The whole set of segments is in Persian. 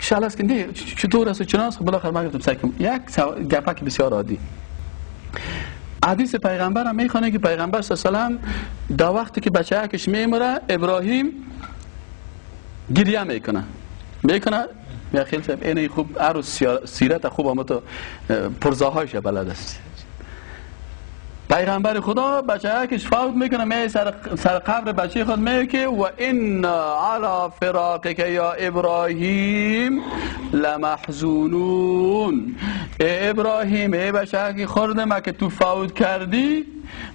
شال است که نه چطور است و چناست. بالاخره من گفتم سعی یک گپک بسیار عادی. حدیث پیغمبر هم میخونه که پیغمبر صلی الله علیه و سلم در وقتی که بچه‌کش میمره ابراهیم گریه میکنه یا خیلی صاحب اینه خوب عروس سیرت خوب اما تو پرزاهایش بلد است. پیغمبر خدا بچه‌کش فوت میکنه می سر قبر بچه خود میگه که و ان علی فراقک یا ابراهیم لمحزونون. ای ابراهیم ای بچه‌ک خورده ما که تو فوت کردی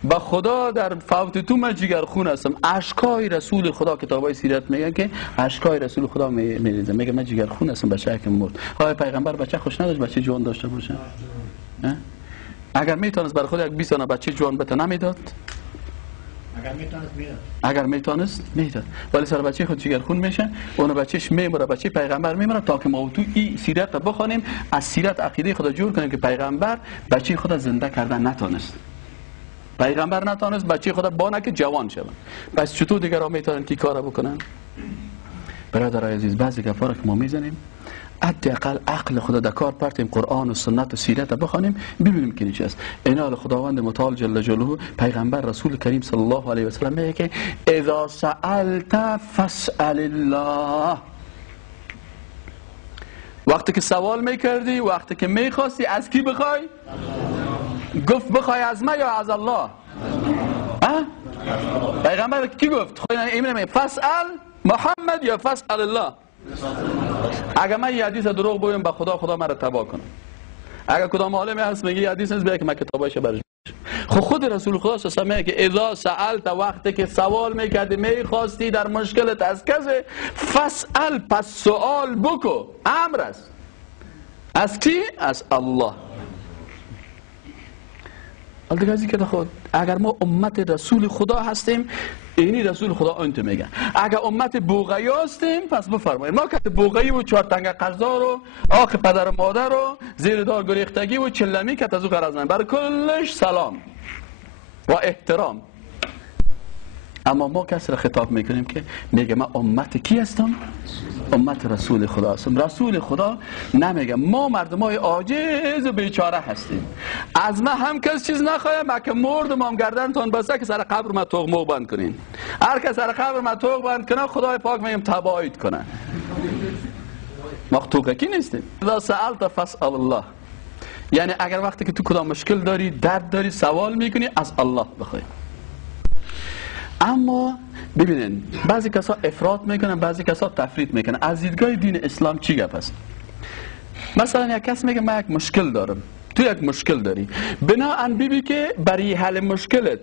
با خدا در فوت تو من جگرخون هستم. اشکای رسول خدا کتابای سیرت میگن که اشکای رسول خدا میریزه میگه من جگرخون هستم بچه‌ک مرد. های پیغمبر بچه خوش نداشت بچه جوان داشته باشه؟ اگر میتونست برای خود یک 20 ساله بچه جوان بته نمیداد؟ اگر میتونست میداد. ولی سر بچه خود جگرخون میشه اون بچهش میمره بچه پیغمبر میمره تا که ما تو این سیرت رو بخونیم از سیرت عقیده خدا جور کنیم که پیغمبر بچه خود زنده کردن نتونست. پیغمبر نتونست بچه خود با که جوان شود. پس چطور دیگران میتونن که کارو بکنن؟ برادرای عزیز بعضی گپا رو که ما میزنیم حداقل عقل خدا در کار پرتیم قرآن و سنت و سیرت بخوانیم ببینیم که چی است. اینال خداوند متعال جل جلاله پیغمبر رسول کریم صلی الله علیه و سلم میگه که اذا سألت فاسأل الله. وقتی که سوال میکردی وقتی که میخواستی از کی بخوای؟ گفت بخوای از من یا از الله؟ پیغمبر کی گفت؟ خود فاسأل محمد یا فاسأل الله؟ اگر من یه حدیث دروغ بگم به خدا من رو تباه کنم. اگر کدام عالمی هست میگه حدیث نیست بیا که من کتابایش برش. خود رسول خدا صلی الله علیه و میگه که اذا سألت وقتی که سوال میکردی میخواستی در مشکلت از کسی فاسأل پس سوال بکو. امر است. از کی؟ از الله. دیگه که خود اگر ما امت رسول خدا هستیم اینی رسول خدا انت میگه. اگر امت بوغی هستیم پس بفرمایید ما که بوغی و چهار تنگ قرضا رو آخ پدر و مادر رو زیر دار گریختگی و چلمی که از او غرض نه بر کلش سلام و احترام. اما ما کسی را خطاب میکنیم که میگه من امت کی هستم؟ امت رسول خدا هستم. رسول خدا نمیگه ما مردمای عاجز و بیچاره هستیم. از من هم کس چیز نخواهیم ما که مردم هم گردنتون بسته که سر قبر ما توغ بند کنین. هر کس سر قبر ما توغ بند کنه خدای پاک میگم تباید کنه. ما توغکی نیستیم. اذا سألت فاسأل الله. یعنی اگر وقتی که تو کدام مشکل داری درد داری سوال میکنی از الله بخوای. اما ببینین بعضی کسا افراط میکنن بعضی کسا تفریط میکنن. از دیدگاه دین اسلام چی گپ است؟ مثلا یک کس میگه من یک مشکل دارم تو یک مشکل داری بناهن ببین که برای حل مشکلت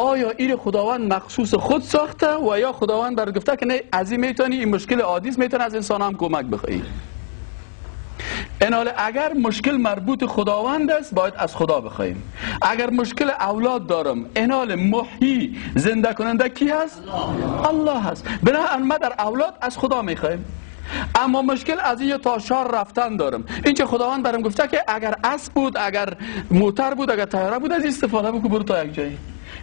آیا این خداوند مخصوص خود ساخته و یا خداوند بر گفته که نه از این میتونی این مشکل عادی است میتونی از انسان هم کمک بخوایی. اینال اگر مشکل مربوط خداوند است باید از خدا بخوایم. اگر مشکل اولاد دارم اینال محیی زنده کننده کی هست؟ الله هست. بنابراین ما در اولاد از خدا میخوایم. اما مشکل از این تا شهر رفتن دارم اینچه خداوند برام گفته که اگر اسب بود اگر موتر بود اگر طیاره بود از استفاده بکن برو تا یک جایی.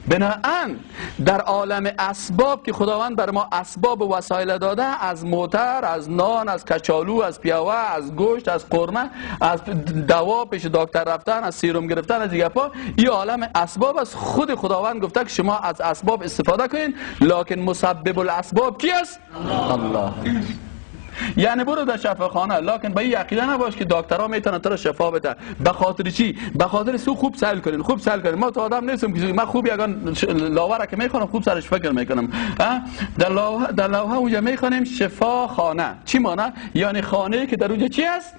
بنابراین در عالم اسباب که خداوند بر ما اسباب و وسایل داده از موتر از نان از کچالو از پیاوه از گوشت از قرمه از دوا پیش دکتر رفتن از سیروم گرفتن از دیگه پا این عالم اسباب است. خود خداوند گفته که شما از اسباب استفاده کنین لکن مسبب الاسباب کی است؟ الله. یعنی برو در شفاخانه لکن با این عقیده نباش که دکترها میتونن تو رو شفا بده. به خاطر چی؟ به خاطر سو خوب سل کنین خوب سل کنین. ما تو آدم نیستم که من خوب یگان لاوره که میخوام خوب سرش فکر میکنم. در لوحه اونجا میخوانیم شفا خانه. چی معنی؟ یعنی خانه که در اونجا چی است؟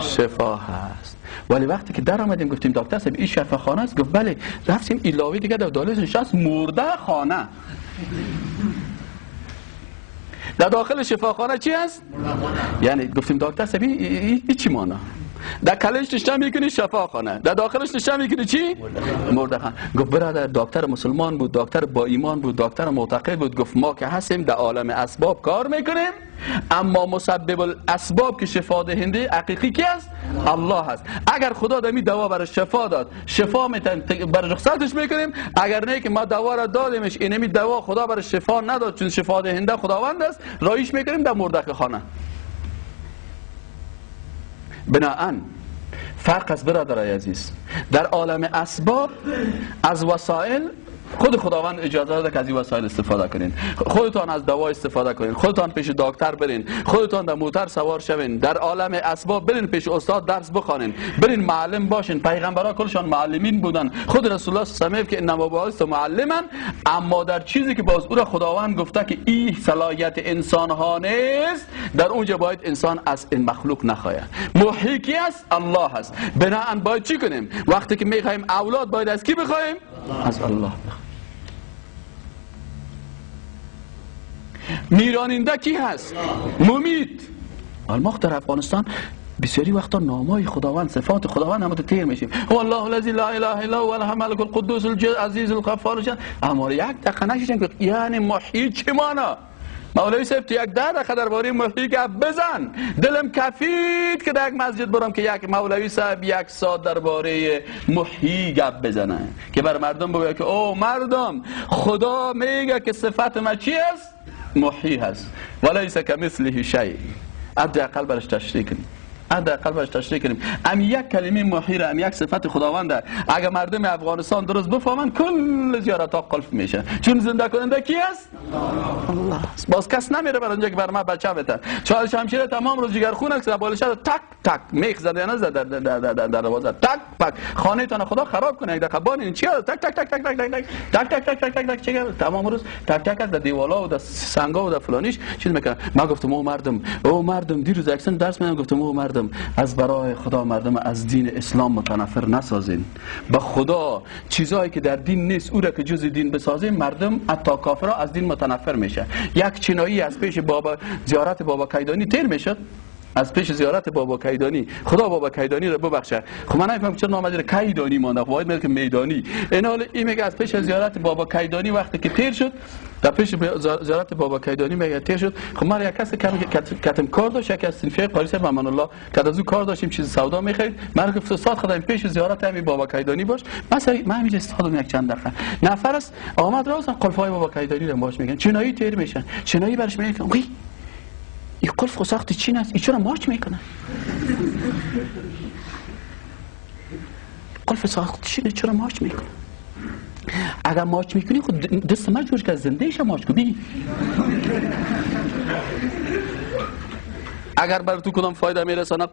شفا هست. ولی وقتی که در آمدیم گفتیم دکتر صاحب این شفا خانه است گفت بله. رفتیم این لاوی دیگه در دالیز نشست مرده خانه. در داخل شفاخانه چی هست؟ یعنی گفتیم دکتر صاحب این چی معنی؟ در کلش نشان میکنی شفاخانه در داخلش نشان میکنی چی؟ مردخانه. گفت برادر دکتر مسلمان بود دکتر با ایمان بود دکتر معتقد بود. گفت ما که هستیم در عالم اسباب کار میکنیم اما مسبب الاسباب که شفا دهنده حقیقی کی است؟ الله هست. اگر خدا دمی دوا برای شفا داد شفا برای رخصتش میکنیم. اگر نه که ما دوا را دادیمش اینمی دوا خدا برای شفا نداد چون شفا دهنده خداوند است رایش میکنیم در مردخانه. بناهن فرق است برادرای عزیز. در عالم اسباب از وسایل خود خداوند اجازه داده که از این وسایل استفاده کنین. خودتان از دوا استفاده کنین، خودتان پیش دکتر برین، خودتان در موتر سوار شوین، در عالم اسباب برین پیش استاد درس بخوانین، برین معلم باشین. پیغمبرها کلشان معلمین بودن. خود رسول الله صلی الله علیه و آله که انما بعثت معلما، اما در چیزی که باز او را خداوند گفته که این صلاحیت انسان ها نیست، در اونجا باید انسان از این مخلوق نخواهد. محیی کی است؟ الله است. بناهن باید چی کنیم؟ وقتی که میخوایم اولاد باید از کی بخوایم؟ از الله. میراننده کی هست؟ ممید. ما در افغانستان بسیاری وقتا نامای خداوند، صفات خداوند هم تیر میشیم. هو الله الذی لا اله الا هو الملك القدوس العزیز الغفار. اما یک دقیقه نشیم که یعنی محیی چی مانا؟ مولوی صاحب تو یک دقیقه درباره محیی گپ بزن. دلم کفید که در یک مسجد برم که یک مولوی صاحب یک ساعت درباره محیی گپ بزنه که بر مردم بگه که او مردم، خدا میگه که صفت ما چی است؟ محیی هست. ولیس کمثله شیء. حداقل برش تشریح کنیم. حداقل برش تشریح کنیم. ام یک کلمه محیی را، ام یک صفت خداونده اگر مردم افغانستان درست بفهمن کل زیارت ها قلف میشه. چون زنده کننده کی است؟ الله. باز کس نمیره بر اونجا که بر ما بچه بده. چهار شمشیر تمام روز جگر خون است که بالش تک تک میخ زده نه زده در دروازه تک تک خانه تان خدا خراب کنه. یک دقیقه بان این چی است؟ تک تک تک تک تک تک تک تک تک تک تک چیه تمام روز تک تک از دیوالا و در سنگا و در فلانیش چیز میکنه. ما گفتم او مردم دیروز اکسن درس میدم، گفتم او مردم از برای خدا مردم از دین اسلام متنفر نسازین. به خدا چیزایی که در دین نیست او را که جز دین بسازین، مردم حتی کافرها از دین متنفر میشه. یک چینایی از پیش بابا زیارت بابا کیدانی تیر میشد، از پیش زیارت بابا کیدانی. خدا بابا کیدانی رو ببخشه. خب من نمیفهمم چرا نام ازش کیدانی مونده، باید میگه که میدانی. این حال این میگه از پیش زیارت بابا کیدانی وقتی که تیر شد، در پیش زیارت بابا کیدانی میگه تیر شد. خب من یک کسی کتم کار داشت، یک از صنفه قاری صاحب امان الله که از او کار داشتیم چیز سودا میخرید. من گفت استاد خدایم پیش زیارت همین بابا کیدانی باش. من همینجا استادم یک چند دقیقه نفر است آمد راست قلفای بابا کیدانی رو باش میگن. چینایی تیر میشن، چینایی برش میگه این قلف خو ساخت چین است، این چرا ماچ میکنه؟ قلف ساخت چینه چرا ماچ میکنه؟ اگر ماچ میکنی خود دست ما جور که زندهش ماچ کن بگی. اگر بر تو کدام فایده میرسانه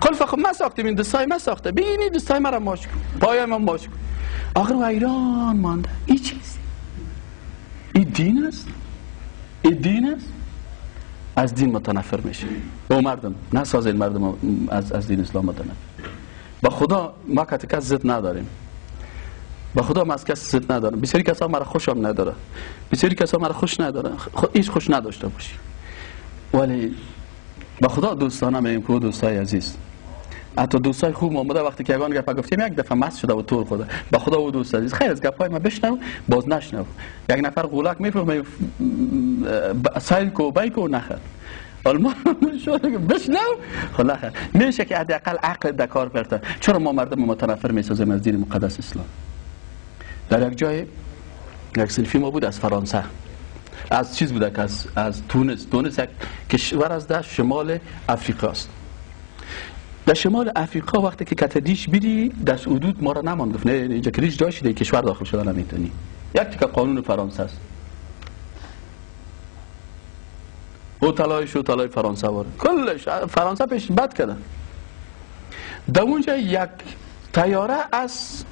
قلف خب ما ساختیم، این دستای ما ساخته، بینی دستای ما را ماچ کن، پای ما ماچ کن. آخر و ایران مانده این چیز، این دین است، این دین است. از دین متنفر میشه. او مردم نسازین مردم از دین اسلام متنفر. با خدا ما کس زد نداریم. با خدا ما از کس زد نداریم. بسیاری کسا مرا خوشم نداره. بسیاری کسا مرا خوش نداره. هیچ خوش نداشته باشی. ولی با خدا دوستانه میگیم که دوستای عزیز. حتی دوستای خوب اومده وقتی که یگان گپ گفتیم یک دفعه مست شده و طور خدا. با خدا و دوست عزیز خیر از گپای ما بشنو باز نشنو. یک نفر غولک میفهمه سایل کو بای کو نخر. ما شو بشنو خلا خیر میشه که حداقل عقل در کار برته. چرا ما مردم متنفر میسازیم از دین مقدس اسلام؟ در یک جای یک سلفی ما بود از فرانسه، از چیز بوده که از تونس یک کشور از در شمال افریقا است. در شمال افریقا وقتی که کتدیش بیدی دست حدود ما را نمان گفت نه اینجا که ریش جای شده کشور داخل شده نمیتونی. یک تیکه قانون فرانسه است. هتلای فرانسه واره کلش فرانسه پیش بد کرده. در اونجا یک طیاره از